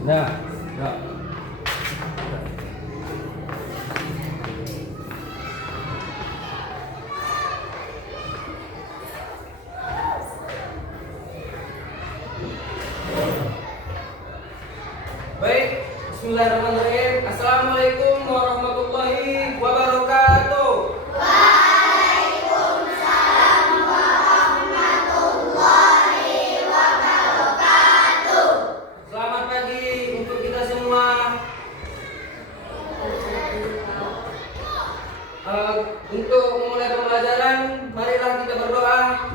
Nah, ya. Baik, bismillahirrahmanirrahim. Assalamualaikum warahmatullahi wabarakatuh. Waalaikumsalam warahmatullahi wabarakatuh. Selamat pagi untuk kita semua. Untuk memulai pembelajaran, marilah kita berdoa.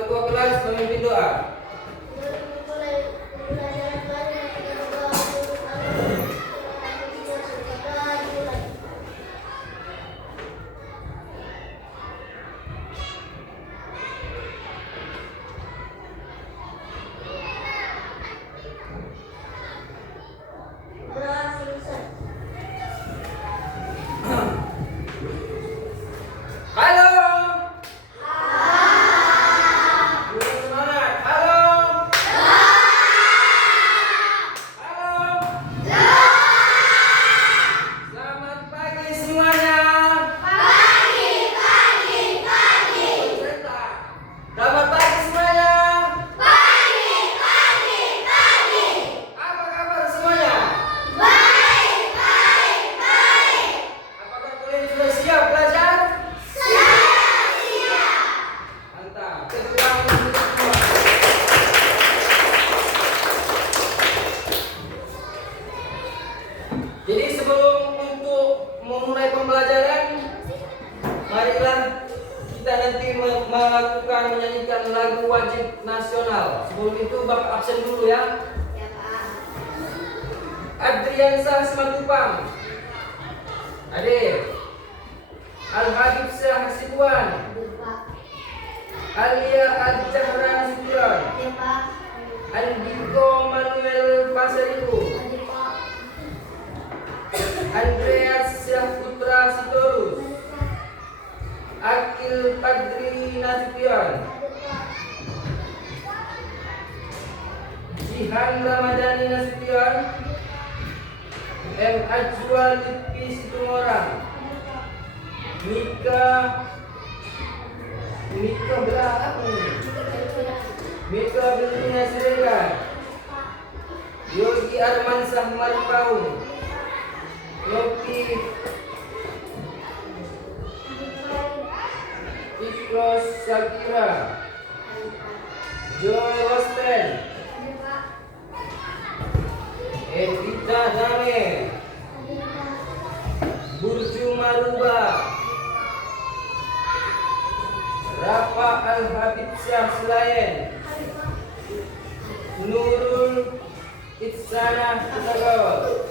Ketua kelas memimpin doa. Jadi sebelum untuk memulai pembelajaran, marilah kita nanti melakukan menyanyikan lagu wajib nasional. Sebelum itu Bapak absen dulu ya. Ya, Pak. Adriansyah Simatupang, Ade. Al-Habib Syah Hasibuan, Ya, Pak. Alia Al-Jahran Nasution, Ya, Pak. Andiko Manuel Pasaribu, Ya, Pak. Andreas Syahputra Sitorus, Akil Padri Nasution, Jihan Ramadhani Nasution, M. Ajwa Lutfi Situmorang, Mika berapa nih? Mika Bilina Siregar, Yogi Arman Sahmar Paung, Yogi Ikros Syakira, Joy Rosten, Ya, Pak. Evita Dame, Burju Maruba, Rafa Al-Habib Syah Selayen, Nurul Itsana Kusagawal,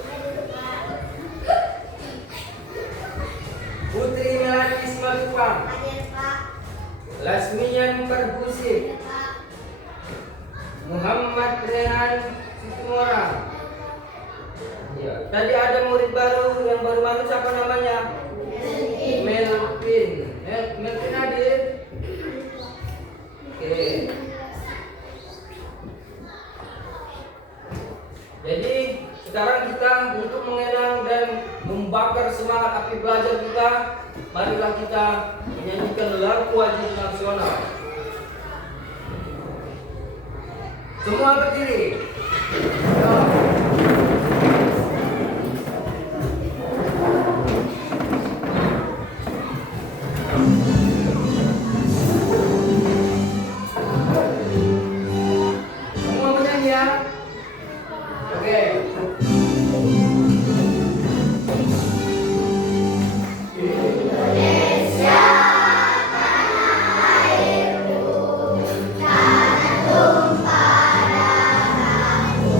Putri Melati Simatupang, Hadir, Pak. Lasmian Perbusi, Ya, Pak. Muhammad Rehan Situmorang. Ya, tadi ada murid baru yang baru masuk, siapa namanya? Melvin. Melvin hadir? Oke. Jadi sekarang kita untuk mengenang dan membakar semangat api belajar kita, marilah kita menyanyikan lagu wajib nasional. Semua berdiri. Ya. Semua menyanyi ya. Oke. Tanah tumpah darahku.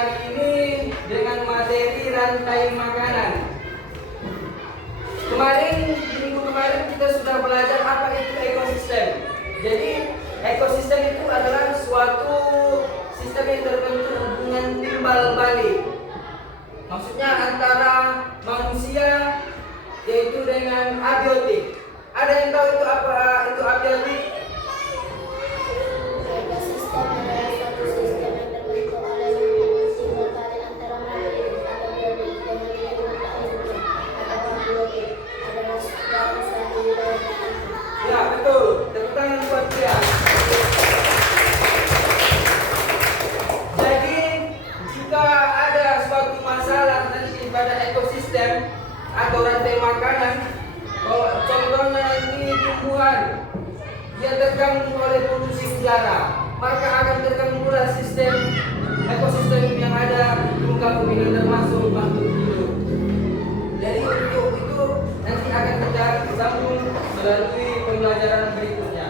hari ini dengan materi rantai makanan. Minggu kemarin kita sudah belajar apa itu ekosistem. Jadi ekosistem itu adalah suatu sistem yang terbentuk hubungan timbal balik. Maksudnya antara manusia yaitu dengan abiotik. Ada yang tahu itu apa itu abiotik? Ekosistem adalah suatu sistem yang terbentuk oleh hubungan timbal balik antara makhluk atau biotik dengan lingkungan tak hidup. Adapun biotik adalah dalam suatu wilayah tertentu. Ya betul. Tepuk tangan buat dia. Jadi jika ada suatu masalah nanti pada ekosistem atau rantai makanan, contohnya nanti tumbuhan dia terganggu oleh polusi udara, maka akan terganggu pula sistem ekosistem yang ada di muka bumi termasuk makhluk hidup. Jadi untuk itu nanti akan kita sambung melalui pembelajaran berikutnya.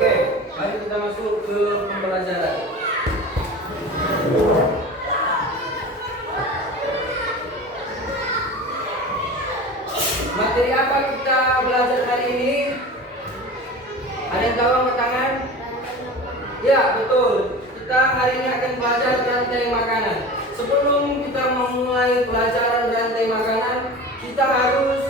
Oke, mari kita masuk ke pembelajaran. Materi apa kita belajar hari ini? Ada yang tahu angkat tangan? Ya, betul. Kita hari ini akan belajar rantai makanan. Sebelum kita memulai pelajaran rantai makanan, kita harus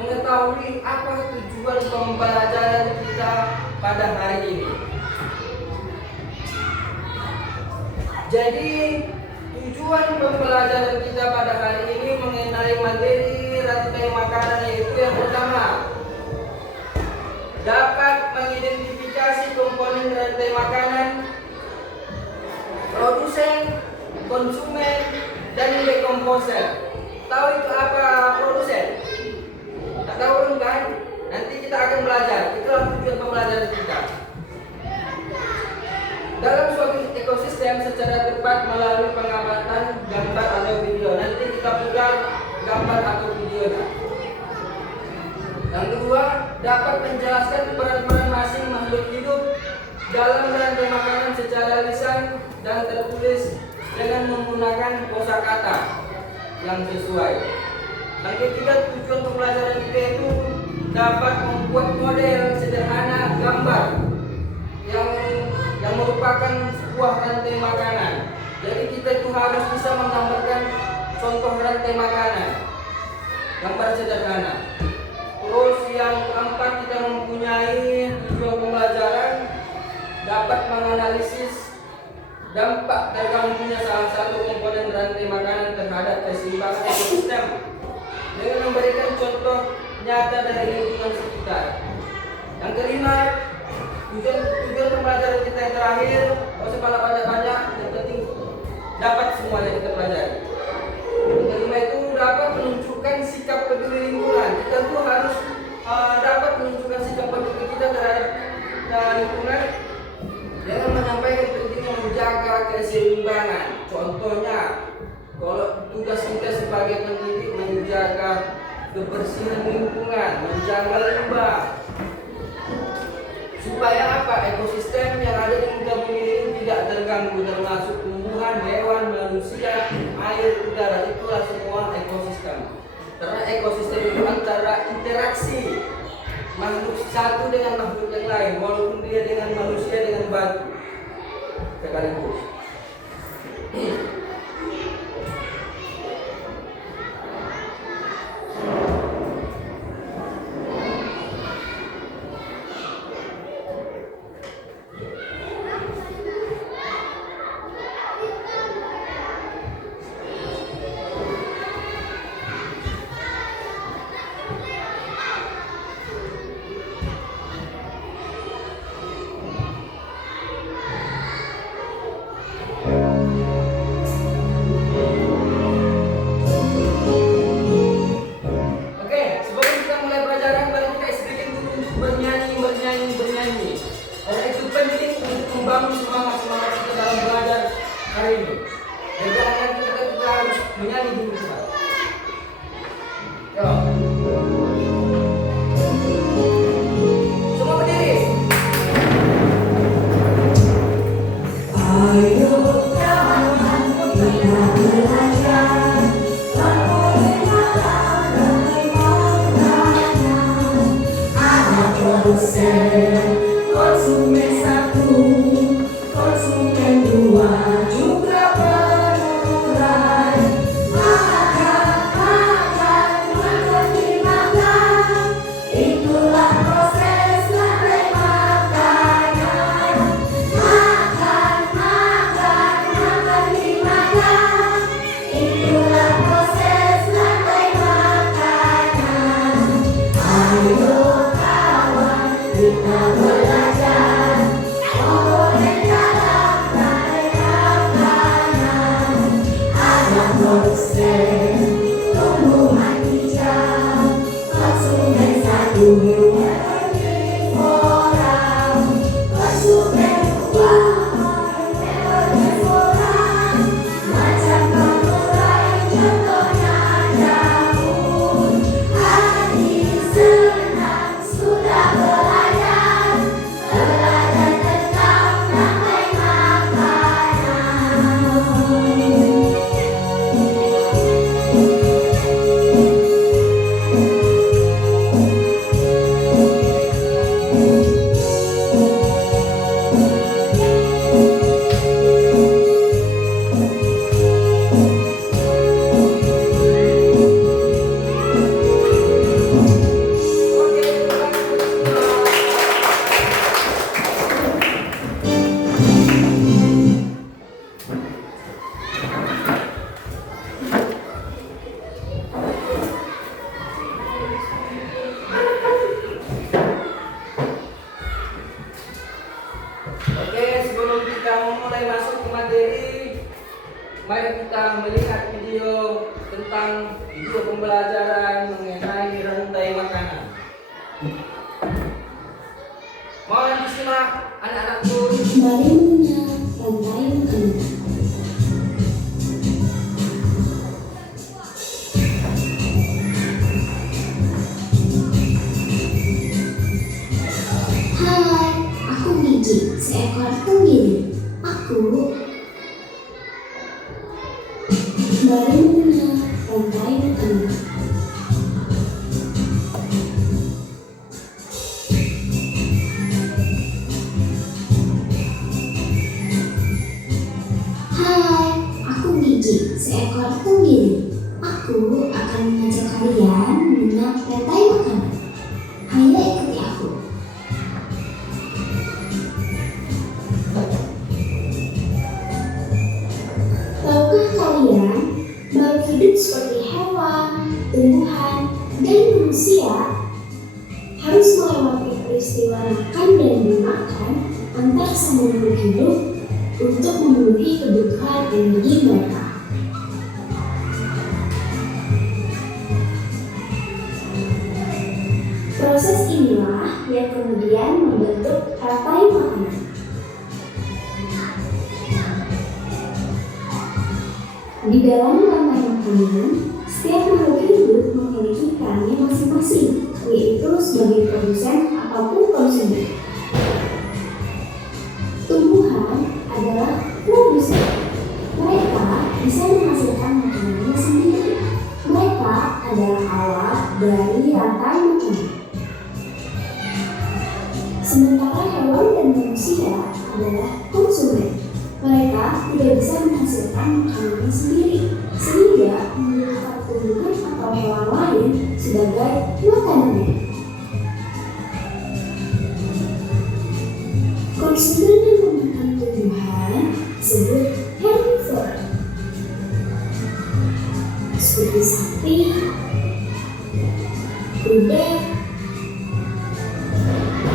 mengetahui apa tujuan pembelajaran kita pada hari ini. Jadi tujuan pembelajaran kita pada hari ini mengenai materi rantai makanan yaitu yang pertama, dapat mengidentifikasi komponen rantai makanan, produsen, konsumen, dan dekomposer. Tahu itu apa produsen? Tak tahu kan? Nanti kita akan belajar. Itulah tujuan pembelajaran kita. Dalam suatu ekosistem secara tepat melalui pengamatan gambar atau video. Nanti kita putar gambar atau videonya. Yang kedua, dapat menjelaskan peran-peran masing makhluk hidup dalam rantai makanan secara lisan dan tertulis dengan menggunakan kosakata yang sesuai. Yang ketiga, tujuan pembelajaran kita itu dapat membuat model sederhana gambar yang merupakan sebuah rantai makanan. Jadi kita itu harus bisa menggambarkan contoh rantai makanan, gambar sederhana. Terus yang keempat, kita mempunyai tujuan pembelajaran dapat menganalisis dampak terganggunya salah satu komponen rantai makanan terhadap keseimbangan ekosistem dengan memberikan contoh nyata dari lingkungan sekitar. Yang kelima, tujuan pembelajaran kita yang terakhir, tidak usah banyak-banyak, yang penting dapat semuanya kita pelajari. Yang kelima itu dapat menunjukkan sikap peduli lingkungan. Kita tuh harus dapat menunjukkan sikap peduli kita terhadap lingkungan dengan menyampaikan pentingnya menjaga keseimbangan. Contohnya, kalau tugas kita sebagai pendidik menjaga kebersihan lingkungan, menjaga limbah, supaya apa? Ekosistem yang ada di muka bumi ini tidak terganggu, termasuk tumbuhan, hewan, manusia, air, udara. Itulah semua ekosistem. Karena ekosistem itu antara interaksi makhluk satu dengan makhluk yang lain, walaupun dia dengan manusia, dengan batu sekalipun. Oke, sebelum kita mulai pelajaran, mari kita istirahat dulu untuk bernyanyi. Karena itu penting untuk membangun semangat kita dalam belajar hari ini. Dan jangan kita harus menyanyi dulu kita. Yo. Semua berdiri. Ayo kawan, kita belajar konsumen satu, konsumen dua, juga penurai. Makan dimakan, itulah proses rantai makanan. Makan dimakan, itulah proses rantai makanan. Ayo kita belajar komponen dalam rantai makanan. Ada produsen, tumbuhan hijau, konsumen satu, orang, konsumen dua, orang, macam penurai, contohnya daun. Hati senang sudah belajar tentang rantai makanan. Oke, sebelum kita memulai masuk ke materi, mari kita melihat video tentang video pembelajaran mengenai rantai makanan. Mohon disimak anak-anakku. Mari mengenal rantai makanan. Hai, aku Gigi, seekor penggiri. Mari mengenal rantai makanan. Hai, aku Gigi, seekor penggiri. Aku akan mengajak kalian mengenal rantai makanan. Ayo ikuti aku. Tahukah kalian, makhluk hidup seperti hewan, tumbuhan, dan manusia harus melewati peristiwa makan dan dimakan antar sama makhluk hidup untuk memenuhi kebutuhan energi mereka. Proses inilah yang kemudian membentuk rantai makanan. Di dalam rantai makanan, setiap makhluk hidup memiliki perannya masing-masing, yaitu sebagai produsen ataupun konsumen. Tumbuhan adalah produsen. Mereka bisa menghasilkan makanannya sendiri. Mereka adalah awal dari rantai makanan. Sementara hewan dan manusia adalah konsumen. Mereka tidak bisa menghasilkan menyelesaikan makanannya sendiri, sehingga membutuhkan tumbuhan atau hewan lain sebagai makanannya. Konsumen yang memakan tumbuhan disebut herbivore, seperti sapi, kuda,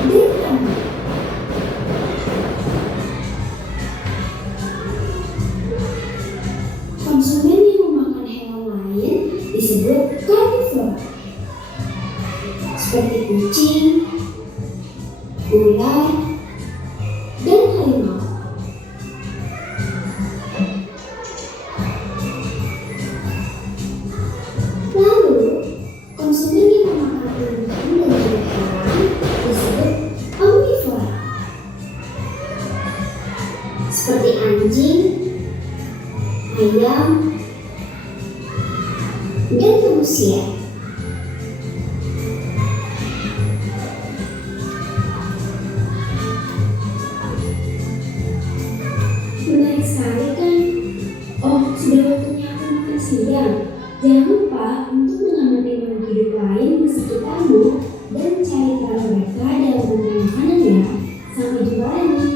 dan kambing. Konsumen yang memakan hewan lain disebut carnivore, seperti kucing, ular, dan harimau. Lalu, konsumen yang memakan tumbuhan dan juga hewan disebut omnivora, seperti anjing, ayam, dan manusia. Menarik sekali kan? Oh, sudah waktunya aku makan siang. Jangan lupa untuk mengamati makhluk hidup lain di sekitarmu dan cari tahu mereka dalam rantai makanan ya. Sampai jumpa lagi.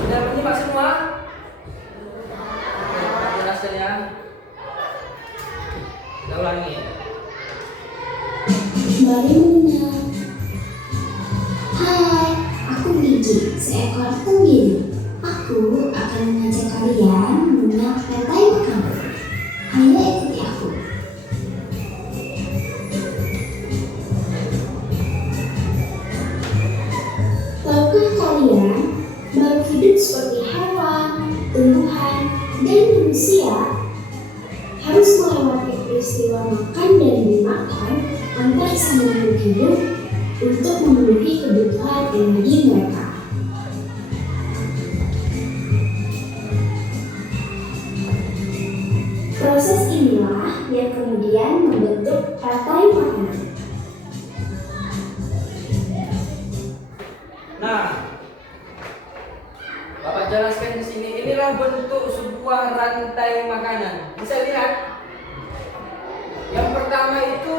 Sudah menyimak semua? Jelaskan ya. Kita ulangi. Mari mengenal. Hai, aku Gigi, seekor penggili. Aku akan mengajak kalian mengenal rantai makanan. Ayo ikuti aku. Tahukah kalian, makhluk hidup seperti hewan, tumbuhan, dan manusia harus melewati peristiwa makan dan dimakan antar sama makhluk hidup untuk memenuhi kebutuhan energi mereka. Proses inilah yang kemudian membentuk rantai makanan. Nah, Bapak jelaskan di sini. Inilah bentuk sebuah rantai makanan. Bisa lihat? Yang pertama itu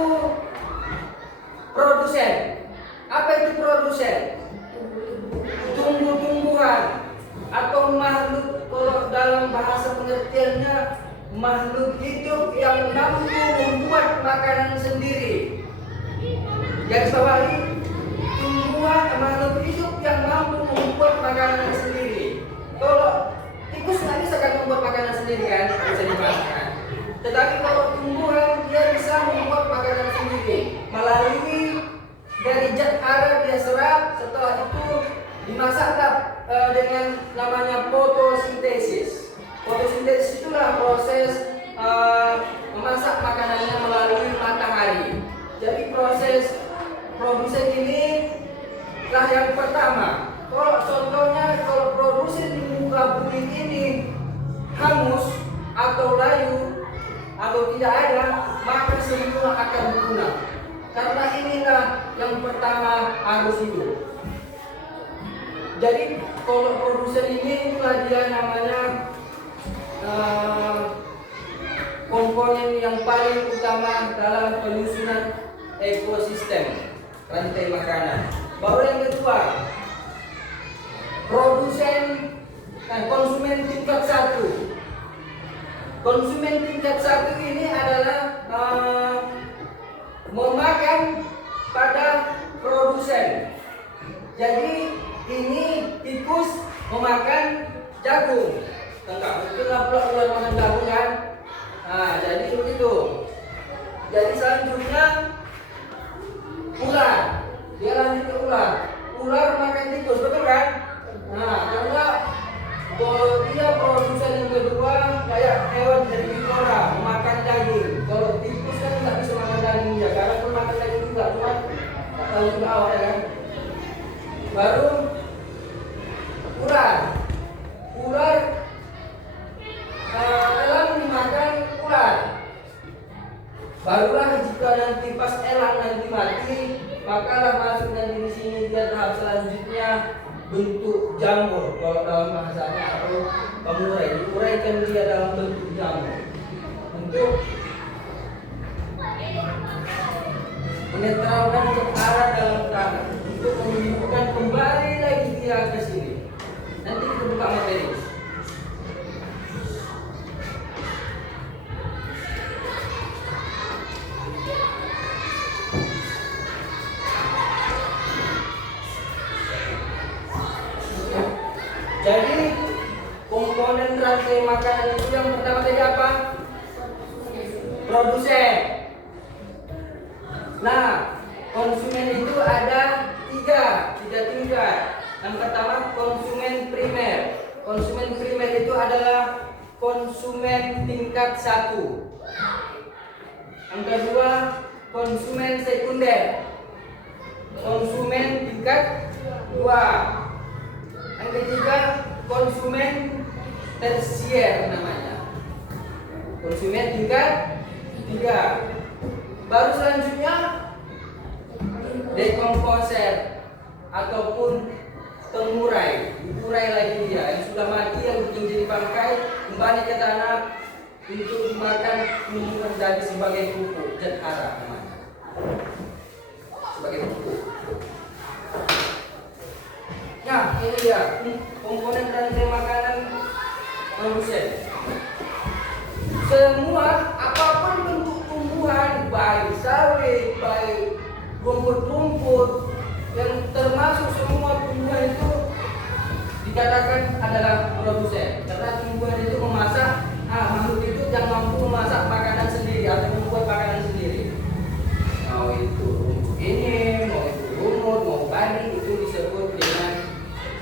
produsen. Apa itu produsen? Tumbuh-tumbuhan atau makhluk, kalau dalam bahasa pengertiannya makhluk hidup yang mampu membuat makanan sendiri. Garis bawahi, tumbuhan makhluk hidup yang mampu membuat makanan sendiri. Kalau tikus nggak bisa kan membuat makanan sendiri kan, bisa dimakan. Tetapi kalau tumbuhan dia bisa membuat makanan sendiri melalui dari zat hara dia serap, setelah itu dimasak dengan namanya fotosintesis. Fotosintesis itulah proses memasak makanannya melalui matahari. Jadi proses produsen ini lah yang pertama. Kalau contohnya kalau produsen di muka bumi ini hangus atau layu atau tidak ada, maka semua akan punah. Karena inilah yang pertama harus hidup. Jadi kalau produsen ini itulah dia namanya komponen yang paling utama dalam penyusunan ekosistem rantai makanan. Baru yang kedua, produsen dan konsumen tingkat satu. Konsumen tingkat satu ini adalah memakan pada produsen. Jadi ini tikus memakan jagung. Enggak mungkin lah pula ular makan jagung kan? Nah, jadi begitu. Jadi selanjutnya ular. Dia lanjut ke ular. Ular makan tikus, betul kan? Nah, karena kalau dia produsen yang kedua kayak hewan herbivora memakan daging. Kalau tikus kan nggak bisa makan daging ya, karena pun makan daging juga, cuma nggak tahu juga awal ya kan. Baru ular. Ular elang dimakan ular. Barulah jika nanti pas elang nanti mati, makalah masuk nanti di sini dia tahap selanjutnya bahasanya atau pengurai. Diuraikan dia dalam bentuk jamur untuk menetralkan tekanan dalam tanah, untuk menunjukkan kembali lagi dia ke sini. Nanti kita buka materi. Jadi komponen rantai makanan itu yang pertama tadi apa? Produsen. Nah, konsumen itu ada tiga tingkat. Yang pertama konsumen primer. Konsumen primer itu adalah konsumen tingkat 1. Yang kedua konsumen sekunder. Konsumen tingkat 2. Yang ketiga konsumen tersier namanya. Konsumen tingkat 3. Baru selanjutnya dekomposer ataupun pengurai. Diurai lagi dia yang sudah mati, yang tinggi dipangkai kembali ke tanah untuk dimakan menjadi sebagai pupuk zat hara namanya. Sebagai pupuk. Nah, ini dia komponen rantai makanan manusia. Semua apapun bentuk tumbuhan, baik sawit, baik rumput-rumput, yang termasuk semua tumbuhan itu dikatakan adalah produsen. Karena tumbuhan itu memasak, makhluk itu yang mampu memasak makanan sendiri atau membuat makanan sendiri. Mau itu ini, mau itu lumut, mau padi, itu disebut dengan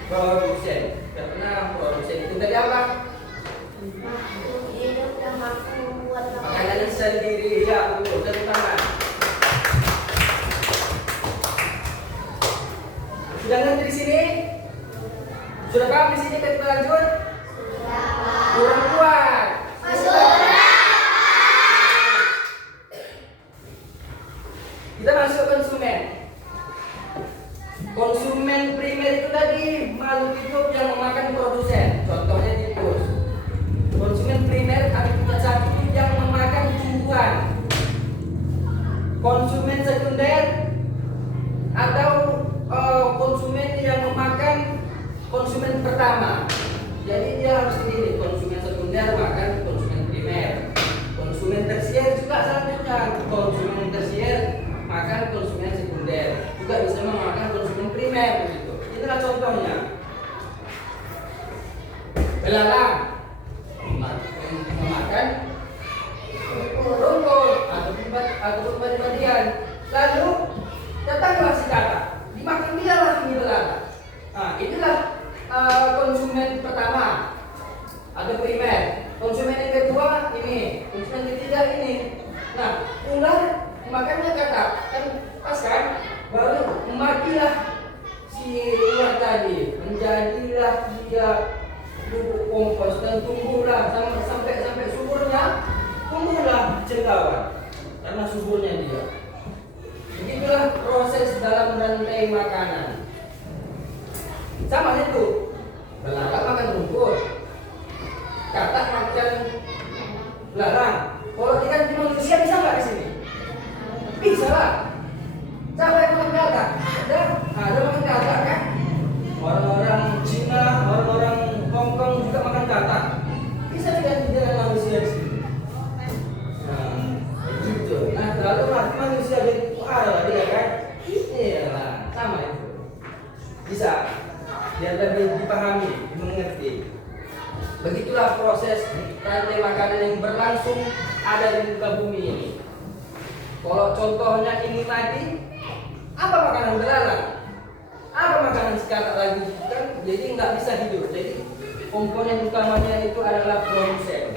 produsen. Karena produsen itu tadi apa? Hidup yang mampu membuat Makanan sendiri, ya betul. Tepuk tangan. Sudah ngerti di sini? Sudah paham di sini? Kita lanjut. Kurang kuat. Kita masuk konsumen. Konsumen primer itu tadi makhluk hidup yang memakan produsen. Contohnya tikus. Konsumen primer habitat satu yang memakan tumbuhan. Konsumen sekunder atau konsumen yang memakan konsumen pertama. Jadi dia harus sendiri. Konsumen sekunder makan konsumen primer. Konsumen tersier juga selanjutnya. Konsumen tersier makan konsumen sekunder. Juga bisa memakan konsumen primer begitu. Itulah contohnya. Belalang memakan rumput ataupun badi-badian. Lalu datanglah si kata, dimakan dia lah ini belalang. Nah, inilah konsumen pertama atau primer. Konsumen yang kedua ini, konsumen ketiga ini. Nah, ular makannya kata kan pas kan, baru matilah si ular tadi, menjadilah dia bubuk kompos dan tumbuhlah sampai suburnya, tumbuhlah cendawan karena suburnya dia. Begitulah proses dalam rantai makanan. Sama itu, belalang makan rumput, katak makan belalang. Kalau ikan di manusia bisa nggak di sini? Bisa lah. Siapa yang makan katak? Ada makan katak kan? Orang-orang Cina, orang-orang Hongkong juga makan katak. Bisa tidak dengan manusia di sini? Nah, gitu. Nah, lalu mati manusia jadi dia kan? Iya lah, sama itu. Bisa. Biar lebih dipahami, dimengerti. Begitulah proses rantai makanan yang berlangsung ada di muka bumi ini. Kalau contohnya ini tadi, apa makanan belalang? Apa makanan sekatak lagi kan? Jadi nggak bisa hidup. Jadi komponen utamanya itu adalah produsen.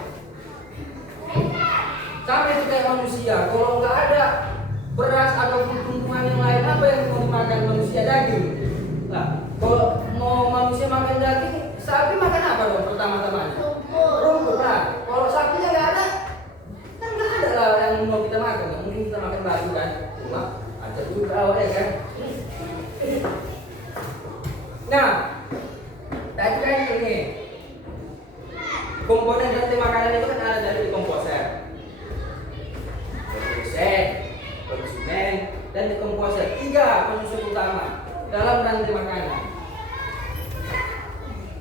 Sampai itu kayak manusia. Kalau nggak ada beras ataupun tumbuhan yang lain, apa yang mau dimakan manusia? Daging. Nah, kalau mau manusia makan daging, sapi makan apa dong pertama-tama? Rumput lah. Kalau sapinya nggak ada, kan nggak ada lah yang mau kita makan. Nggak mungkin kita makan batu kan? Cuma ada juga awalnya kan. Nah, tadi kan ini komponen rantai makanan itu kan ada dari dekomposer, produsen, konsumen, dan dekomposer. 3 penyusun utama dalam rantai makanan.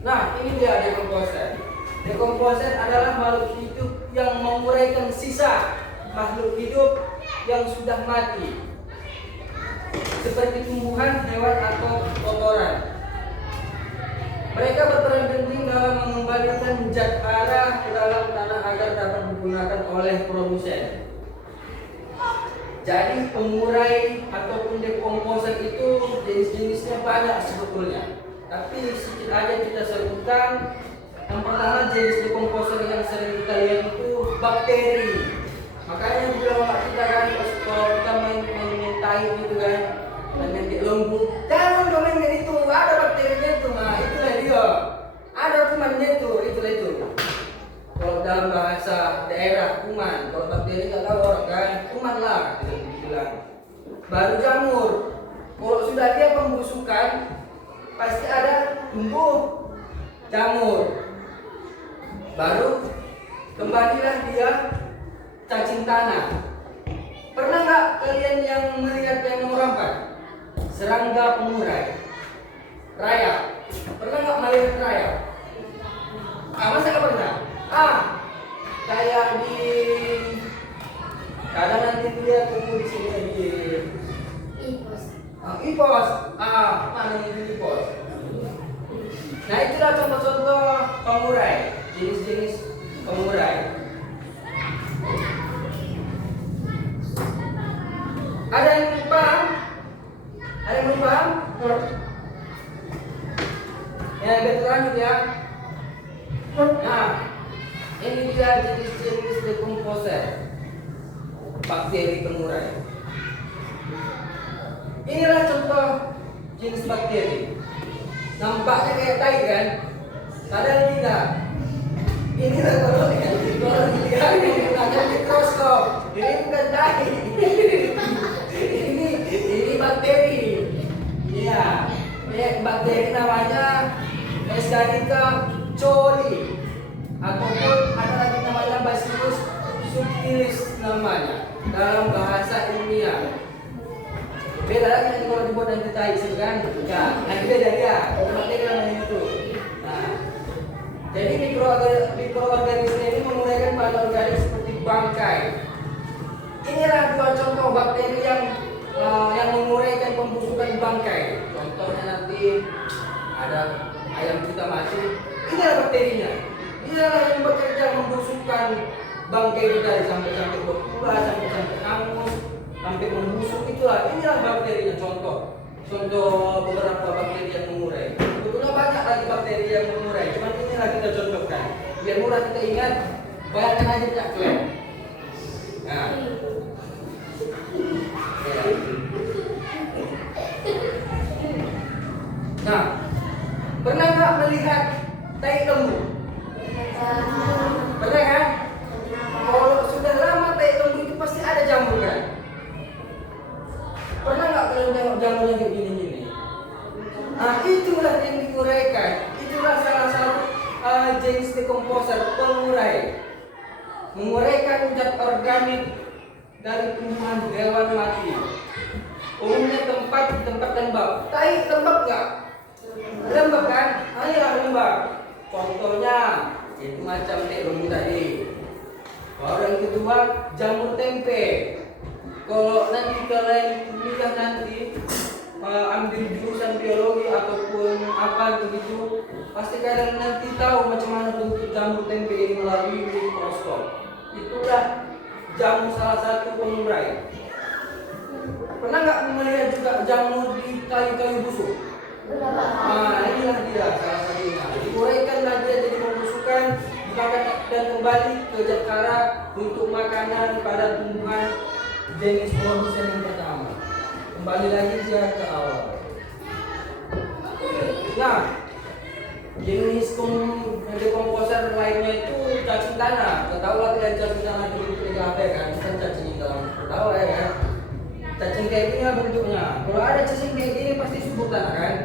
Nah, ini dia dekomposer. Dekomposer adalah makhluk hidup yang menguraikan sisa makhluk hidup yang sudah mati, seperti tumbuhan, hewan, atau kotoran. Mereka berperan penting dalam mengembalikan zat hara ke dalam tanah agar dapat digunakan oleh produsen. Jadi pengurai ataupun dekomposer itu jenis-jenisnya banyak sebetulnya. Tapi sedikit aja kita sebutkan. Yang pertama, jenis dekomposer yang sering kita lihat itu bakteri. Makanya bila kita kan kalau kita main tai gitu kan, main di lembu, jangan main dengan itu, ada bakterinya itu. Nah itulah dia, ada kumannya itulah itu. Kalau dalam bahasa daerah kuman, kalau bakteri nggak tahu orang kan, kuman lah kita bilang. Baru jamur, kalau sudah dia pembusukan, pasti ada tumbuh jamur. Baru kembalilah dia cacing tanah. Pernah nggak kalian yang melihat yang nomor 4? Serangga pengurai, rayap. Pernah nggak melihat rayap? Masa nggak pernah? Kayak di kadang nanti dia tumbuh di sini di ipos. Mana ini ipos? Nah itulah contoh-contoh pengurai, jenis-jenis pengurai. Ada yang paham? Ada yang belum paham? Ya kita lanjut ya. Nah ini dia jenis-jenis dekomposer, bakteri pengurai. Inilah contoh jenis bakteri. Nampaknya kayak tai kan? Padahal tidak. Inilah kalau dilihat menggunakan mikroskop. Ini bukan tai. Ini bakteri. Iya. Ini bakteri namanya Escherichia coli. Ataupun ada lagi namanya Bacillus subtilis namanya dalam bahasa ilmiah. Beda lagi nanti kalau dibuat nanti tai kan? Ya, nanti beda dia. Bakteri namanya itu. Nah, jadi mikroorganisme ini menguraikan bahan organik seperti bangkai. Inilah 2 contoh bakteri yang menguraikan pembusukan bangkai. Contohnya nanti ada ayam kita mati. Inilah bakterinya. Dia yang bekerja membusukkan bangkai kita sampai berpula, sampai hangus, sampai membusuk. Inilah bakterinya contoh beberapa bakteri yang mengurai. Sebetulnya banyak lagi bakteri yang mengurai, cuman inilah kita contohkan biar mudah kita ingat. Bayangkan aja Cak Klem. Nah, ya. Nah, pernah nggak melihat tai lembu? Pernah kan? Kalau sudah lama tai lembu itu pasti ada jamur kan? Pernah nggak kalian tengok jamurnya kayak gini-gini? Nah itulah yang diuraikan. Itulah salah satu jenis dekomposer, pengurai. Menguraikan zat organik dari tumbuhan hewan mati. Umumnya tempat lembab. Tai lembab nggak? Lembab kan? Ayolah lembab. Contohnya itu macam tai lembu tadi. Lalu yang kedua jamur tempe. Kalau nanti kalian kuliah nanti ambil jurusan biologi ataupun apa begitu, pasti kalian nanti tahu macam mana bentuk jamur tempe ini melalui mikroskop. Itulah jamur salah satu pengurai. Pernah nggak melihat juga jamur di kayu-kayu busuk? Nah inilah dia salah satunya. Diuraikanlah dia jadi pembusukan, dibakar dan kembali ke zat hara untuk makanan pada tumbuhan jenis produsen yang pertama. Kembali lagi dia ke awal. Nah, jenis dekomposer lainnya itu cacing tanah. Kita tahu lah kalian cacing tanah itu bentuknya apa ya kan? Bukan cacing dalam tahu ya kan? Cacing kayak gini bentuknya. Kalau ada cacing kayak gini pasti subur tanah kan?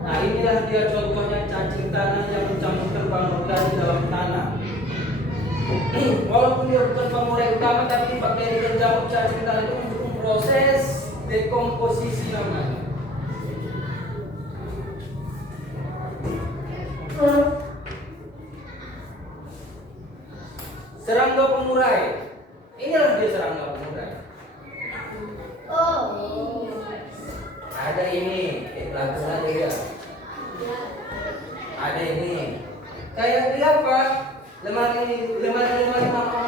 Nah inilah dia contohnya cacing tanah yang mencampurkan bahan organik dalam tanah. mati bakteri dan jamur cacing tanah itu mendukung proses dekomposisi namanya. Serangga pengurai. Inilah dia serangga pengurai. Oh. Ada ini, belakang aja ya. Ada ini. Kayak dia apa? Lemari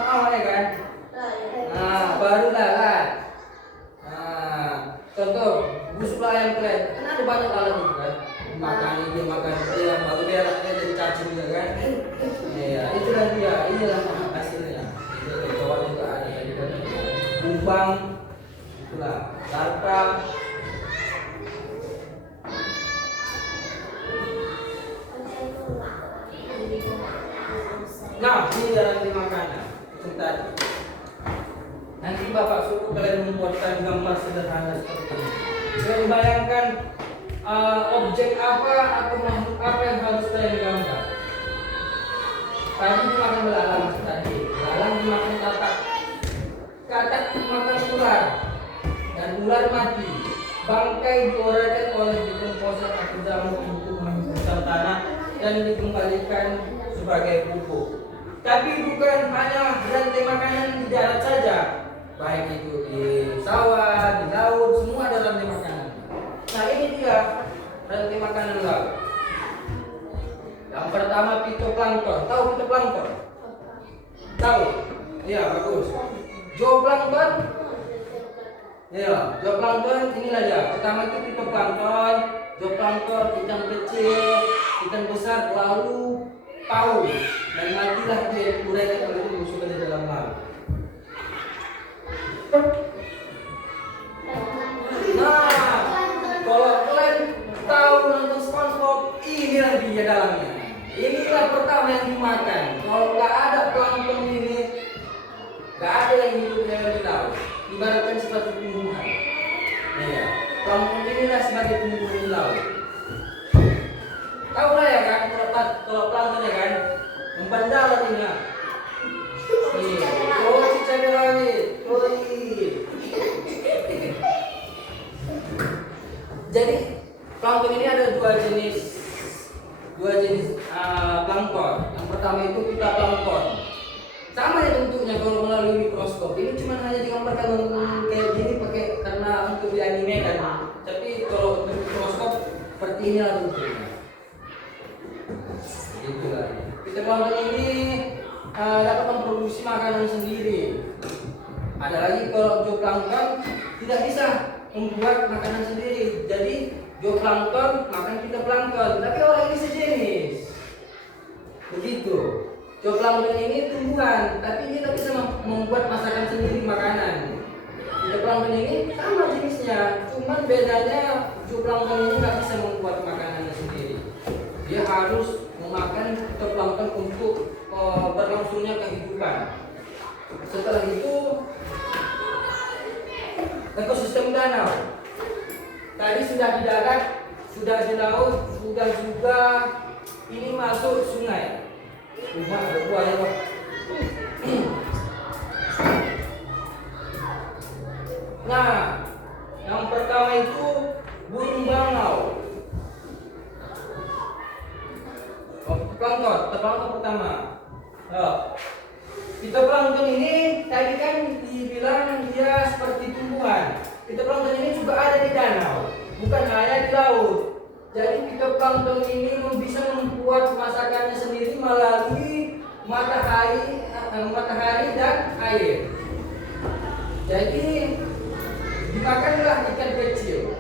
awal ya kan? Nah, baru lalat. Nah, contoh busuk ayam keren. Kan ada banyak lalat itu kan. Makan dia makan dia baru beraknya jadi cacing juga kan. Iya, itulah dia. Inilah hasilnya. Itu coba juga ada tadi kan. Kumbang, itulah larva. Nah, ini dalam makanan. Sebentar. Nanti Bapak suruh kalian membuatkan gambar sederhana seperti ini. Kalian bayangkan objek apa atau makhluk apa yang harus kalian gambar. Tadi dimakan belalang tadi. Belalang dimakan katak. Katak dimakan ular. Dan ular mati. Bangkai diorangkan oleh dekomposer atau jamur untuk menghancurkan tanah dan dikembalikan sebagai pupuk. Tapi bukan hanya rantai makanan di darat saja, baik itu di sawah, di laut, semua ada rantai makanan. Nah ini dia rantai makanan laut. Yang pertama fitoplankton. Tahu fitoplankton? Tahu? Iya bagus. Zooplankton? Iya, zooplankton inilah dia. Pertama itu fitoplankton, zooplankton ikan kecil, ikan besar, lalu paus, dan matilah dia diuraikan oleh busuk di dalam laut. Nah, kalau kalian tahu nonton SpongeBob, inilah dia dalamnya. Inilah pertama yang dimakan. Kalau nggak ada plankton ini, nggak ada yang hidup di laut. Ibaratkan seperti tumbuhan. Iya, plankton inilah sebagai tumbuhan di laut. Tahu lah ya kan, kalau plankton ya kan, membandara ini. Oh, cicak langit. Oh, jadi plankton ini ada dua jenis plankton. Yang pertama itu fitoplankton. Sama ya bentuknya kalau melalui mikroskop. Ini cuma hanya digambarkan kayak gini pakai karena untuk di anime kan. Tapi kalau untuk mikroskop seperti inilah bentuknya. Itulah. Fitoplankton ini dapat memproduksi makanan sendiri. Ada lagi kalau zooplankton tidak bisa membuat makanan sendiri. Jadi zooplankton makan fitoplankton, tapi orang ini sejenis. Begitu. Zooplankton ini tumbuhan, tapi dia tak bisa membuat masakan sendiri makanan. Fitoplankton ini sama jenisnya, cuman bedanya zooplankton ini nggak bisa membuat makanannya sendiri. Dia harus memakan fitoplankton untuk berlangsungnya kehidupan. Setelah itu ekosistem danau. Tadi sudah di darat, sudah di laut, sudah juga ini masuk sungai. Rumah ada buaya Pak. Nah, yang pertama itu burung bangau. Plankton pertama. Fitoplankton ini tadi kan dibilang dia seperti tumbuhan. Fitoplankton ini juga ada di danau, bukan hanya di laut. Jadi fitoplankton ini bisa membuat masakannya sendiri melalui matahari dan air. Jadi dimakanlah ikan kecil.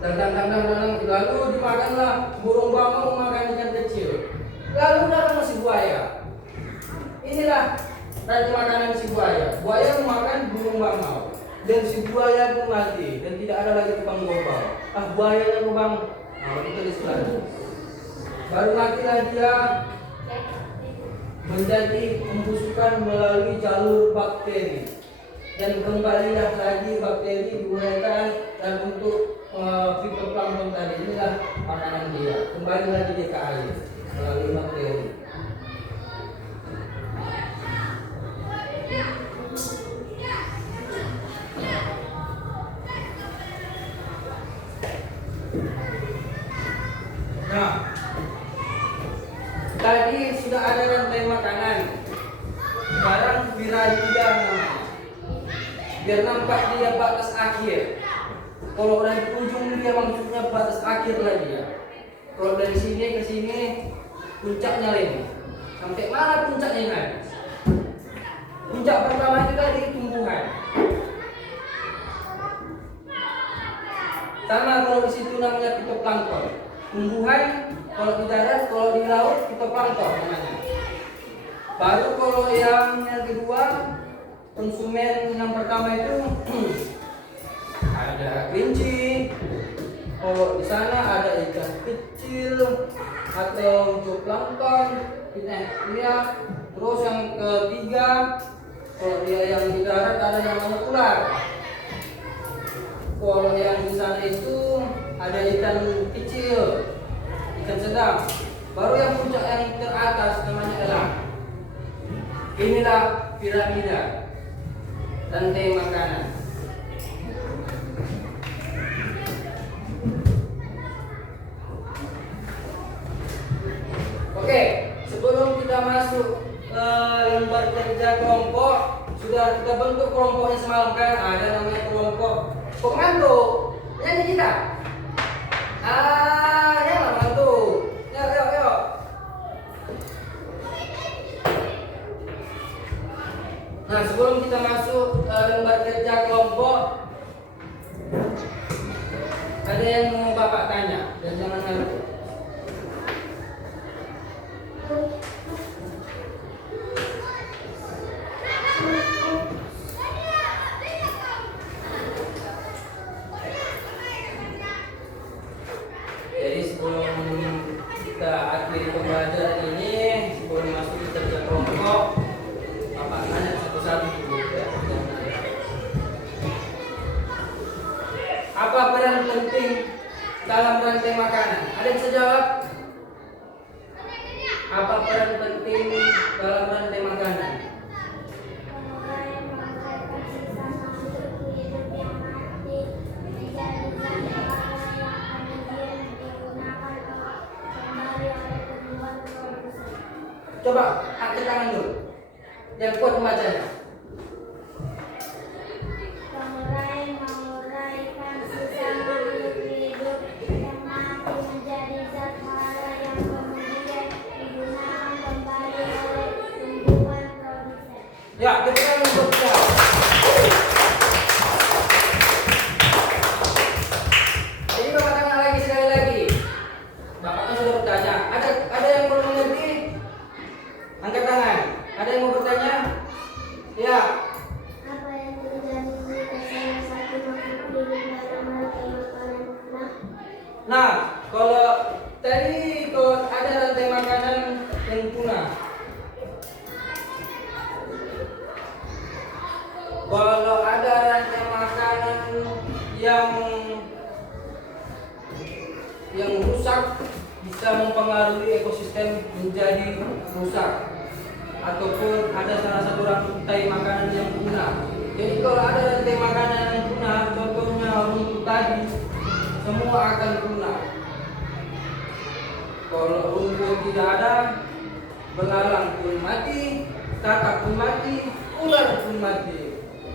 Lalu dimakanlah burung bangau memakan ikan kecil. Lalu datang si buaya. Inilah rantai makanan si buaya. Buaya memakan burung bangau dan si buaya pun mati dan tidak ada lagi tukang gombal. Buayanya bang, itu di sebelah. Baru matilah dia menjadi pembusukan melalui jalur bakteri dan kembalilah lagi bakteri diuraikan dan untuk fitoplankton tadi inilah makanan dia. Kembali lagi dia ke air melalui bakteri. sudah ada rantai makanan, sekarang piramida namanya. Biar nampak dia batas akhir. Kalau dari ujung dia maksudnya batas akhir lagi ya. Kalau dari sini ke sini puncaknya ini. Sampai mana puncaknya kan? Puncak pertama itu tadi tumbuhan. Sama kalau di situ namanya fitoplankton. Tumbuhan, kalau di darat, kalau di laut fitoplankton namanya. Baru kalau yang kedua, konsumen yang pertama itu ada kelinci. Kalau di sana ada ikan kecil atau zooplankton, dia. Terus yang ketiga, kalau dia yang di darat ada yang namanya ular. Kalau yang di sana itu ada ikan kecil, ikan sedang. Baru yang puncak yang teratas namanya elang. Inilah piramida rantai makanan. Oke, sebelum kita masuk lembar kerja kelompok, sudah kita bentuk kelompoknya semalam kan? Ada namanya kelompok komando. Ini kita. Ya bantu. Yuk. Nah, sebelum kita masuk lembar kerja kelompok, ada yang mau Bapak tanya dan jangan ngerti. Jadi sebelum kita akhiri pembelajaran ini, sebelum masuk ke kerja kelompok, Bapak tanya satu-satu dulu ya. Apa peran penting dalam rantai makanan? Ada yang bisa jawab? Apa peran penting dalam rantai makanan? Coba angkat tangan dulu. Yang kuat membacanya. Menguraikan sisa makhluk hidup yang mati menjadi zat hara yang kemudian digunakan kembali oleh tumbuhan produsen. Ya, kita untuk dia. Jadi Bapak tanya lagi sekali lagi. Bapak kan sudah bertanya. Ada yang belum mengerti? Angkat tangan. Ada yang mau bertanya? Ya. Apa yang terjadi jika salah satu makhluk hidup dalam rantai makanan punah? Nah, kalau ada rantai makanan yang punah. Kalau ada rantai makanan yang rusak, bisa mempengaruhi ekosistem menjadi rusak, ataupun ada salah satu rantai makanan yang punah. Jadi kalau ada rantai makanan yang punah, contohnya rumput tadi, semua akan punah. Kalau rumput tidak ada, belalang pun mati, kakak pun mati, ular pun mati,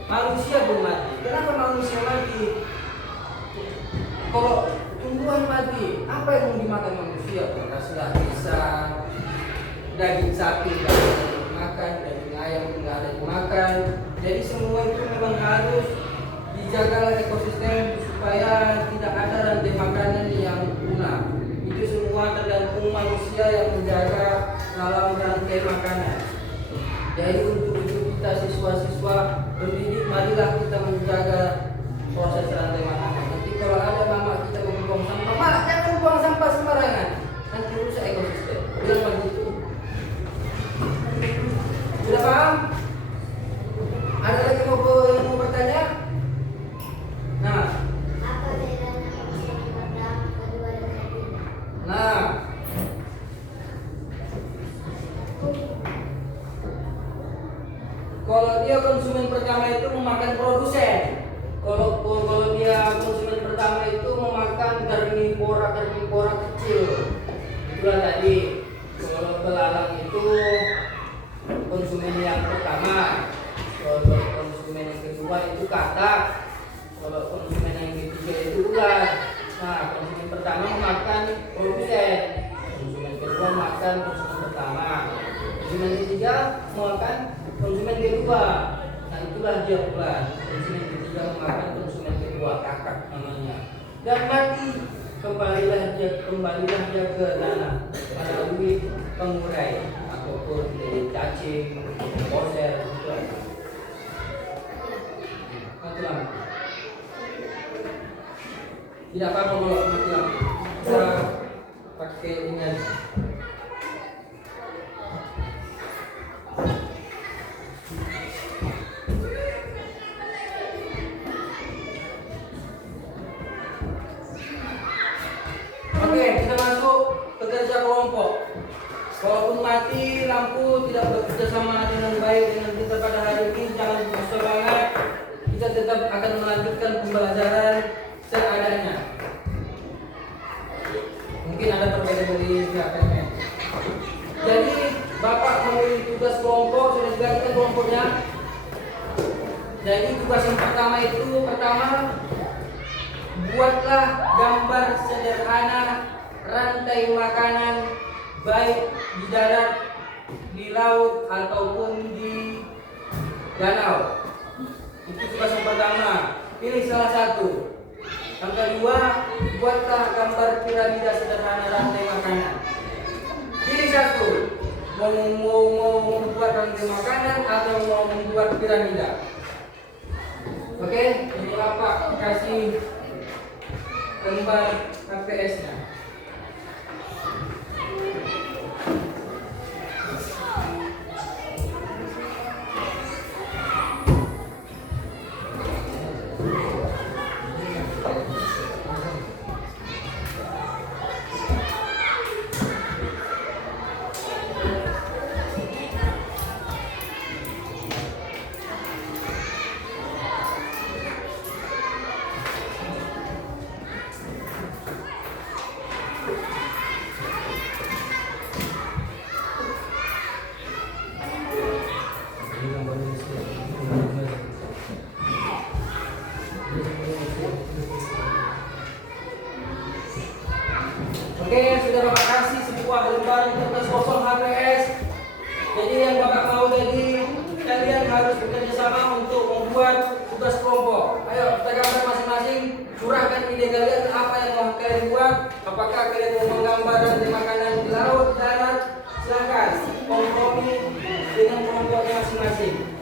manusia pun mati. Kenapa manusia mati? Kalau tumbuhan mati, apa yang mau dimakan manusia? Beras bisa, daging sapi nggak ada yang dimakan, daging ayam nggak ada yang dimakan. Jadi semua itu memang harus dijaga ekosistem supaya tidak ada rantai makanan yang punah. Itu semua tergantung manusia yang menjaga dalam rantai makanan. Jadi untuk itu kita siswa-siswa pendidik, marilah kita menjaga proses rantai makanan. Nanti kalau ada mama kita membuang sampah, mak jangan buang sampah sembarangan, nanti rusak ekosistem. Bilang begitu. Sudah paham? Ada lagi yang mau bertanya? Nah, Apa bedanya konsumen pertama, kedua, dan ketiga? nah, kalau dia konsumen pertama itu memakan produsen. Kalau dia konsumen pertama itu memakan karnivora kecil. Itulah tadi kalau belalang itu itu konsumen yang pertama. Kalau konsumen yang kedua itu katak. Kalau konsumen yang ketiga itu ular. Nah, konsumen pertama memakan produsen, konsumen kedua memakan konsumen pertama, konsumen ketiga memakan konsumen kedua. Nah, itulah dia ular. Konsumen ketiga memakan konsumen kedua, kakak namanya. Dan mati. Kembalilah dia ke tanah melalui pengurai ataupun dari cacing, komposer, itu aja. Mati lampu. Tidak apa-apa kalau mati lampu. Kita pakai ini aja. Oke, kita masuk ke kerja kelompok. Walaupun mati lampu tidak bekerja sama dengan baik dengan kita pada hari ini, jangan putus semangat. Kita tetap akan melanjutkan pembelajaran seadanya. Mungkin ada perbedaan dari pihak PMN. Jadi Bapak memilih tugas kelompok, sudah digantikan kelompoknya. Jadi tugas yang pertama itu buatlah gambar sederhana rantai makanan baik di darat, di laut ataupun di danau. Itu tugas yang pertama. Pilih salah satu. Yang kedua, buatlah gambar piramida sederhana rantai makanan. Pilih satu. Mau membuat rantai makanan atau mau membuat piramida. Oke, ini Bapak kasih gambar KPS-nya. Oke, sudah Bapak kasih sebuah lembaran kertas kosong HPS. Jadi yang Bapak mau jadi kalian harus bekerja sama untuk membuat tugas kelompok. Ayo kita gambar masing-masing, curahkan ide kalian apa yang mau kalian buat. Apakah kalian mau menggambar rantai makanan di laut, darat? Silakan kompromi dengan kelompoknya masing-masing.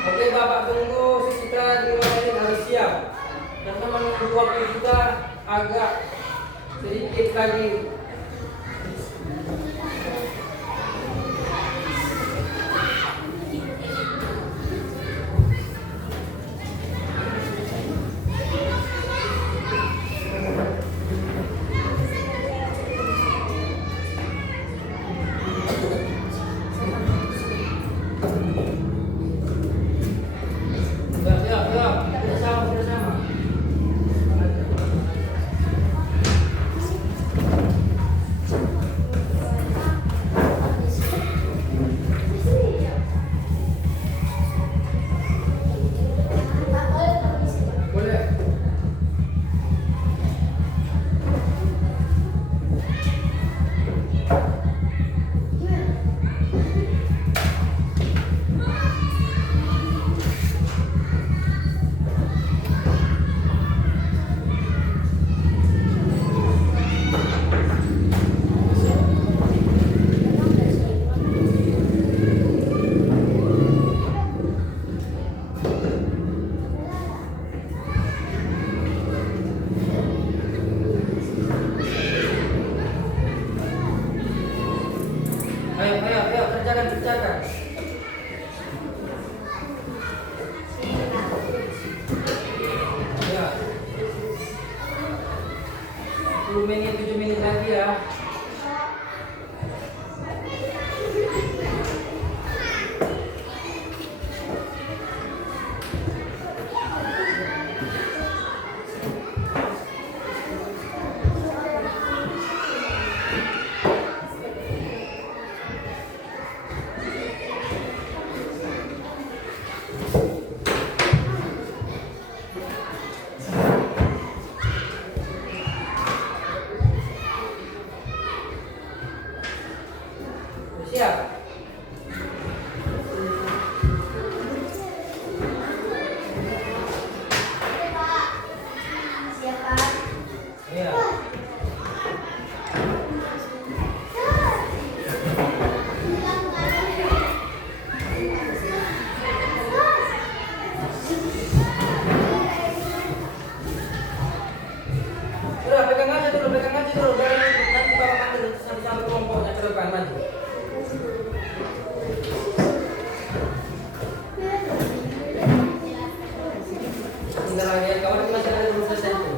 Oke, Bapak tunggu sekitar 5 menit harus siap. Karena menunggu waktu kita agak sedikit lagi. Ayo, kerjakan. Ya. 10 menit, 7 menit lagi ya. Siap? Siapa? Iya. Udah pegang aja dulu. Biar nanti bawa panggil sampai kelompoknya ke depan maju. Tinggal lagi kawan masih ada belum selesai itu.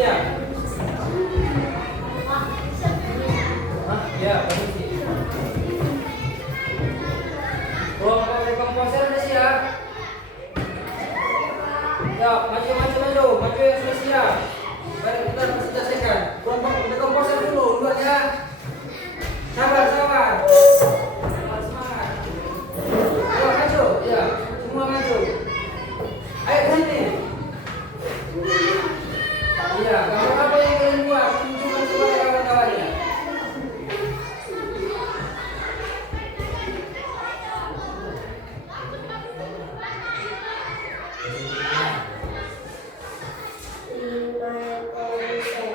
Siap? Ya, permisi. Kelompok dekomposer udah siap? Ya, maju. Maju yang sudah siap. Baik, kita masih selesaikan. Kelompok dekomposer duluan ya. Sabar. Semangat. Ayo, maju. Ya, semua maju. Ayo ke sini. Iya, gambar apa yang kalian buat? Tunjukkan kepada kawan-kawannya. Lima konser.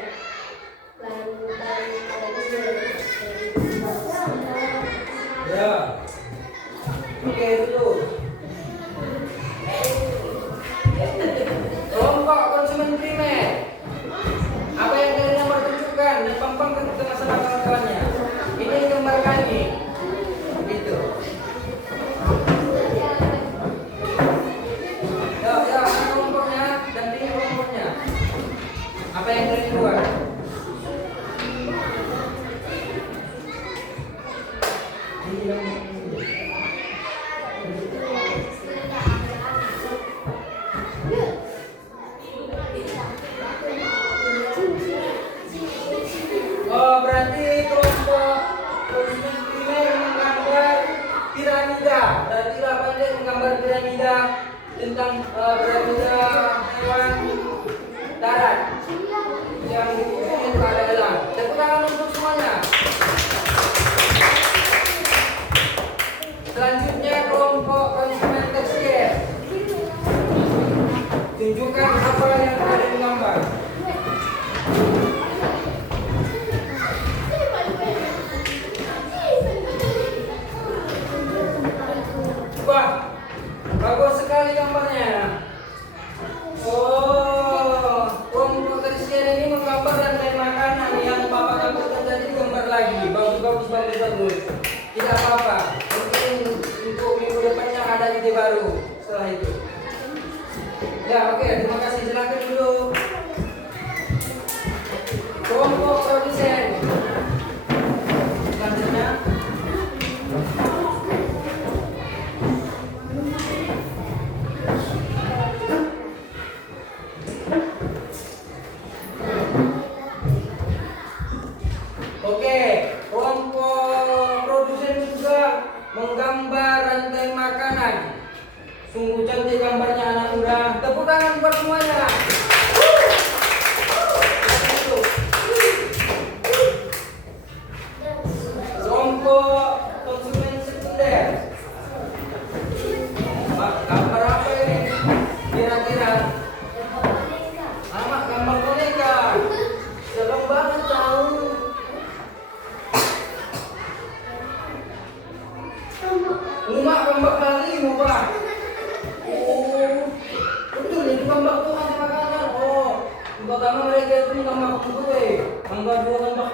Lantai konser. Ya. Oke, dulu. Kelompok konsumen primer. Apa yang kalian mau tunjukkan? Dipampangkan ke masalah kawan-kawannya. Ini gambar kami. Gitu. Ya, mana kelompoknya? Dampingi kelompoknya. Apa yang kalian buat? Oh, berarti kelompok konsumen primer menggambar piramida. Berarti apa ini menggambar piramida tentang piramida hewan darat yang dikirim pada elang. Tepuk tangan untuk semuanya. Selanjutnya kelompok konsumen tersier. Tunjukkan apa yang ada di gambar. Wah, bagus sekali gambarnya. Oh, kelompok tersier ini menggambar rantai makanan yang Bapak gambarkan tadi gambar lagi. Bagus. Tidak apa-apa. Mungkin untuk minggu depannya ada ide baru setelah itu. Ya, oke, terima kasih. Silakan dulu. Kelompok produsen. Selanjutnya. Oke, kelompok produsen juga menggambar rantai makanan. Sungguh cantik gambarnya anak muda. Tepuk tangan buat semuanya. Kelompok konsumen sekunder. Gambar apa ini? Kira-kira? Gambar boneka. Serem banget tahu.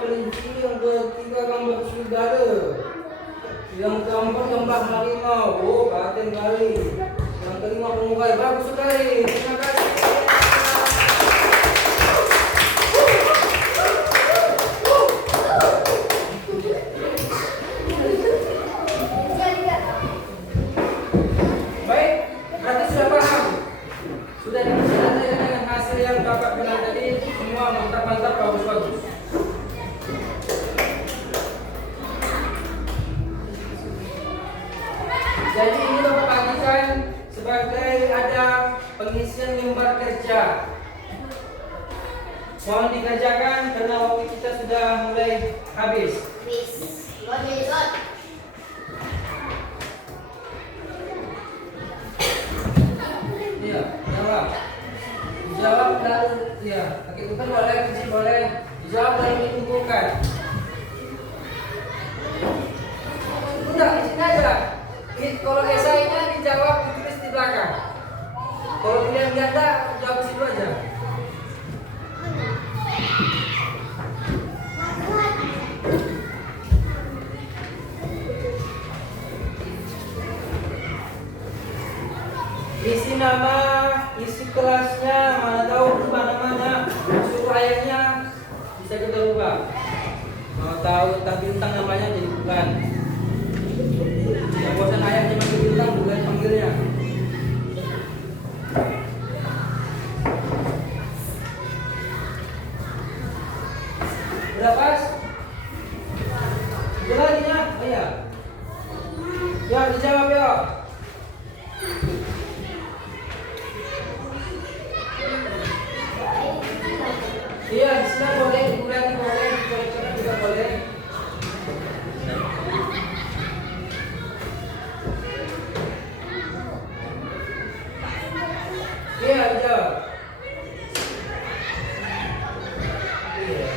kelinci, yang ketiga gambar saudara, yang keempat gambar harimau. Oh, perhatian kali. Yang kelima pemukai. Bagus sekali. Terima kasih. Baik, berarti sudah paham. Sudah diselesaikan dengan hasil yang Bapak bilang tadi. Semua mantap-mantap, bagus-bagus. Jadi ini Bapak bagikan sebagai ada pengisian lembar kerja. Mohon dikerjakan karena waktu kita sudah mulai habis. Iya, jawab. Dijawab lalu, iya. Pakai bukan boleh, kunci boleh. Dijawab lalu dikumpulkan. Udah, di sini aja. Kalau esainya dijawab ditulis di belakang. Kalau pilihan ganda jawab di situ aja. Isi nama, isi kelasnya, mana tahu mana suruh ayahnya bisa kita ubah. Mau tahu entah bintang namanya jadi bukan. Yang bosan ayahnya panggil bintang bukan panggilnya. Udah pas? Itu lagi nya? Oh iya. Ya dijawab ya. Iya, di sini boleh, diulangi boleh, dicoret-coret juga boleh. Iya, dijawab. Iya.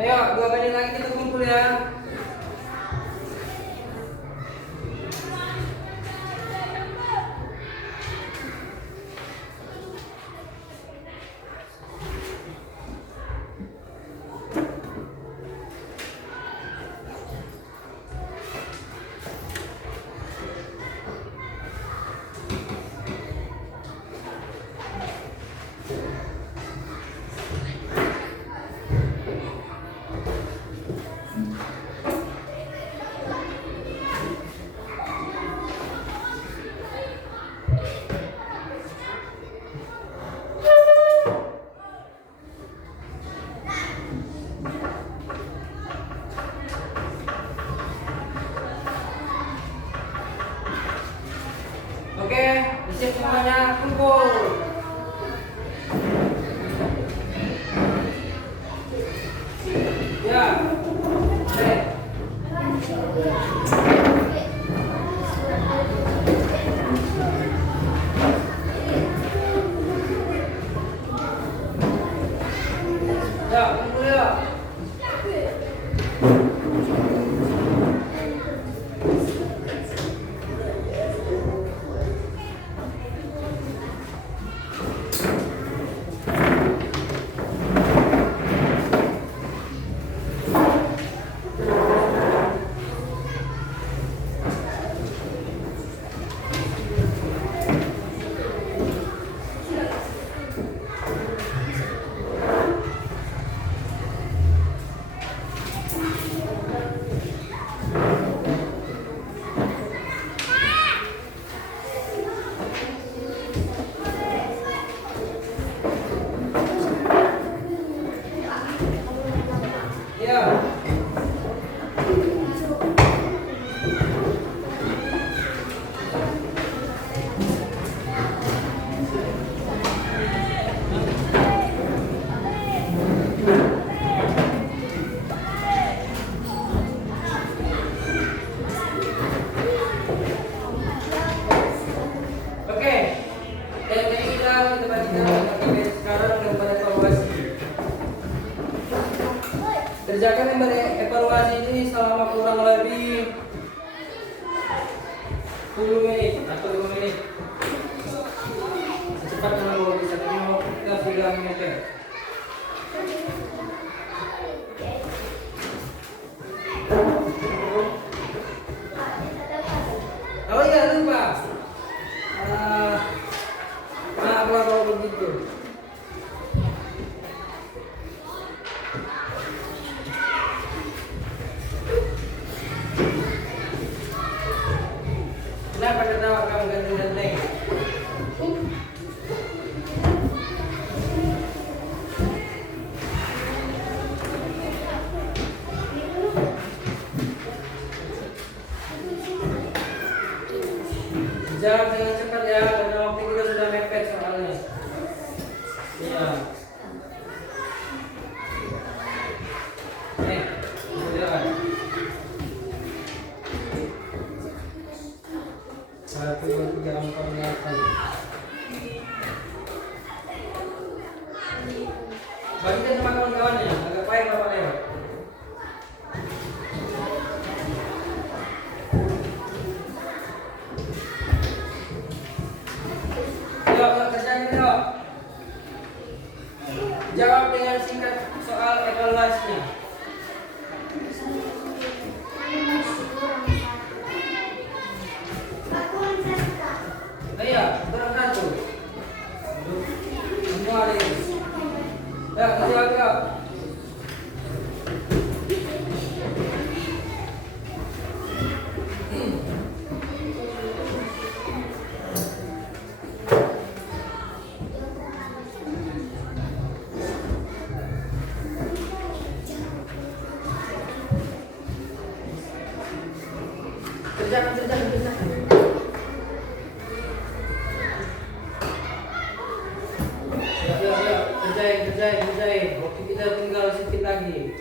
Ayo, 2 menit lagi kita kumpul ya. Oke, siap semuanya, kumpul. Ya. Oke. Ya, kumpul ya. Ya. Oke. Jadi kita bagikan sekarang kepada evaluasi. Kerjakan evaluasi ini selama kurang lebih 10 menit atau 5 menit. Cepat kalau bisa, kita sudah menyampai. Oh iya, lupa. Maaf kalau begitu. Kenapa ketawa kamu ganteng-ganteng? Jawab dengan cepat ya, karena waktu kita sudah mepet soalnya. Iya. Jalan. 1, 2, 3, 4, 5. Bagikan sama kawan-kawannya, agak payah bapak lewat. Kerjakan. Kerjain. Waktu kita tinggal sedikit lagi.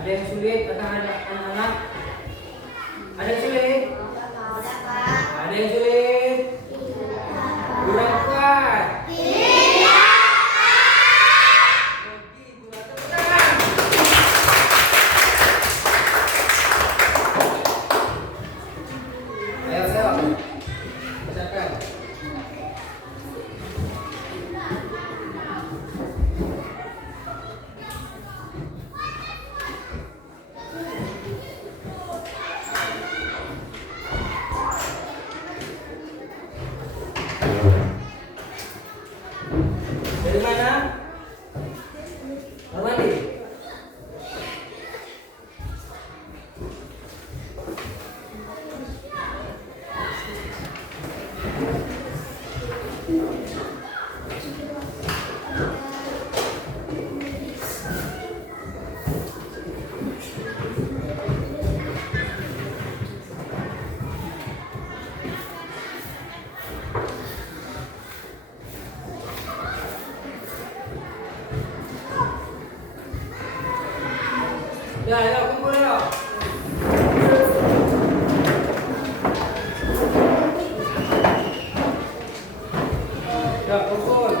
Ada yang sulit, anak-anak? Ada yang sulit? Ada yang sulit? Kurang kuat? Ayo, kerjakan. Dari mana? Normandi. Ya, kumpul ya. Ya, kumpul.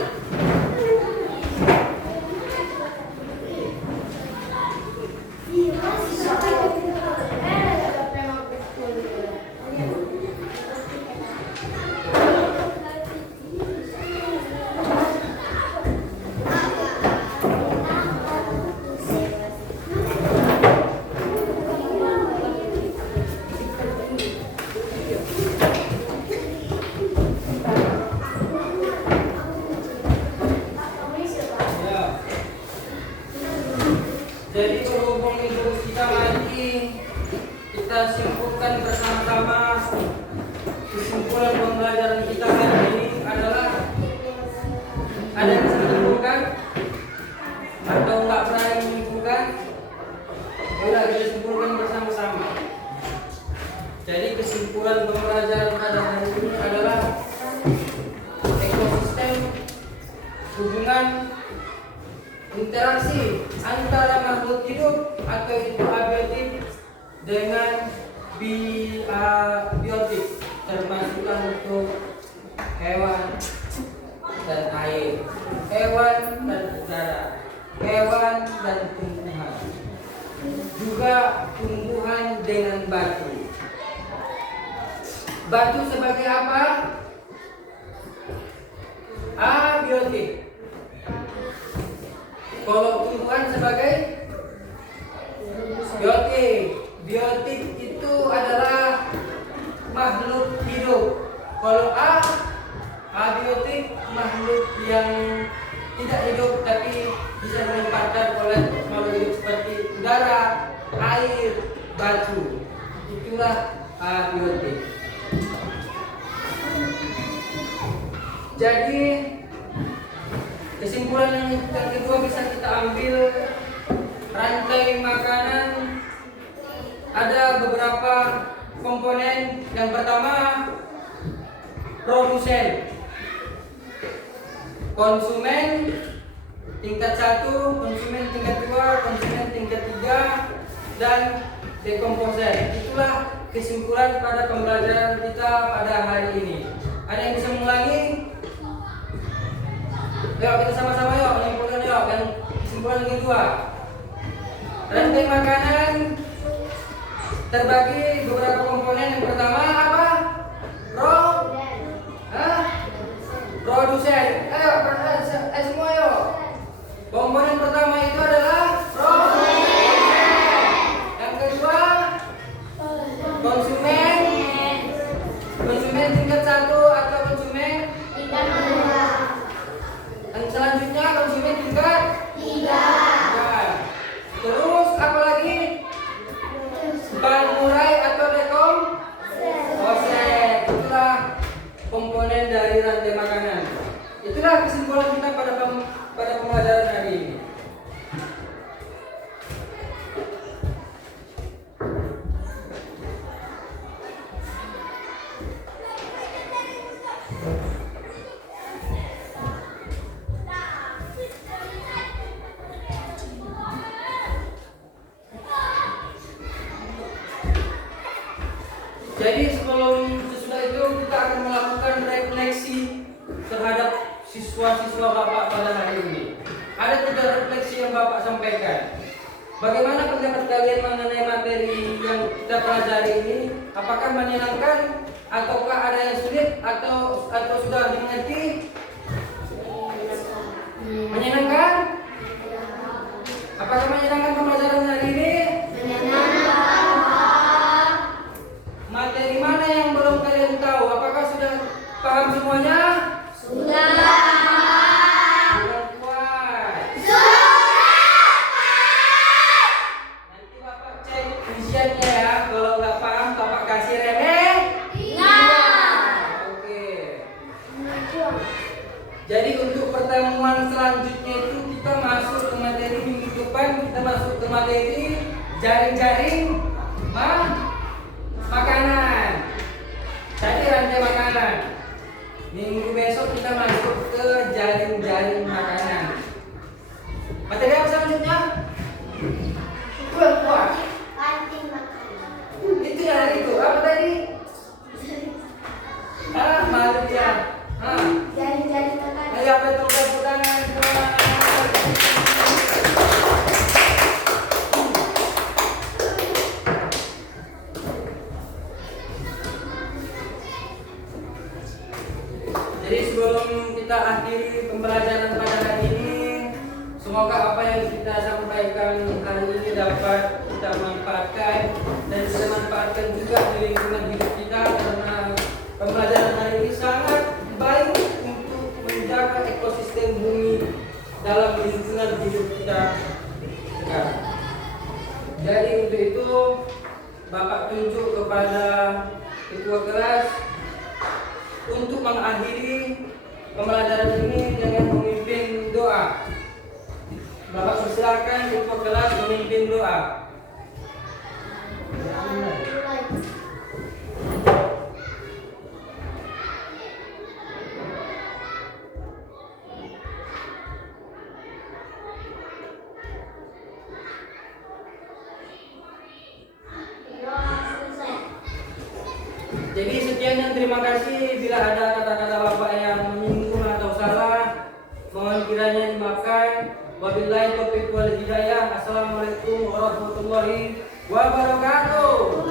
Jadi berhubung itu kita lagi, kita simpulkan bersama-sama. Kesimpulan pembelajaran kita hari ini adalah, ada yang bisa menyimpulkan atau nggak pernah yang menyimpulkan? Yaudah, kita simpulkan bersama-sama. Jadi kesimpulan pembelajaran pada hari ini adalah ekosistem, hubungan interaksi antara makhluk hidup atau itu abiotik dengan biotik, termasuklah untuk hewan dan air, hewan dan udara, hewan dan tumbuhan, juga tumbuhan dengan batu. Batu sebagai apa? Abiotik. Kalau tumbuhan sebagai biotik. Biotik itu adalah makhluk hidup. Kalau abiotik, makhluk yang tidak hidup tapi bisa dimanfaatkan oleh makhluk hidup seperti udara, air, batu. Itulah abiotik. Jadi kesimpulan yang kedua bisa kita ambil, rantai makanan ada beberapa komponen. Yang pertama, produsen, konsumen tingkat 1, konsumen tingkat 2, konsumen tingkat 3, dan dekomposer. Itulah kesimpulan pada pembelajaran kita pada hari ini. Ada yang bisa mengulangi? Yuk kita sama-sama yuk menyimpulkan yuk. Yang kesimpulan yang kedua, rantai makanan terbagi beberapa komponen. Yang pertama apa? Produsen. Ayo semua yuk. Komponen pertama itu adalah produsen. Yang kedua konsumen. Konsumen tingkat 1 atau konsumen tingkat 2. yang selanjutnya konsumen tingkat 3. Terus apa lagi? Pamurai atau dekomposer. Itulah komponen dari rantai makanan. Itulah kesimpulan kita pada pembelajaran hari ini. Jadi sesudah itu kita akan melakukan refleksi terhadap siswa-siswa Bapak pada hari ini. Ada 3 refleksi yang Bapak sampaikan. Bagaimana pendapat kalian mengenai materi yang kita pelajari ini? Apakah menyenangkan ataukah ada yang sulit atau sudah dimengerti? Menyenangkan? Apakah menyenangkan pembelajaran hari ini? Materi mana yang belum kalian tahu? Apakah sudah paham semuanya? Sudah kuat. Nanti Bapak cek isiannya ya. Kalau nggak paham Bapak kasih remeh. Oke. Jadi untuk pertemuan selanjutnya itu kita masuk ke materi minggu depan. Kita masuk ke materi jaring-jaring makanan. Tadi rantai makanan. Minggu besok kita masuk ke jaring-jaring makanan. Materi apa selanjutnya? Buah. Kantin makanan. Itu ya itu. Apa tadi? Malu ya. Jari-jari makanan. Ayo betul tepuk tangan. Jadi sebelum kita akhiri pembelajaran pada hari ini, semoga apa yang kita sampaikan hari ini dapat kita manfaatkan dan bisa manfaatkan juga di lingkungan hidup kita, karena pembelajaran hari ini sangat baik untuk menjaga ekosistem bumi dalam lingkungan hidup kita sekarang. Jadi untuk itu Bapak tunjuk kepada ketua kelas untuk mengakhiri pembelajaran ini dengan memimpin doa. Bapak persilakan ketua kelas memimpin doa. Jadi sekian dan terima kasih. Bila ada kata-kata Bapak yang menyinggung atau salah, mohon kiranya dimaafkan. Wabillahi taufiq wal hidayah. Assalamualaikum warahmatullahi wabarakatuh.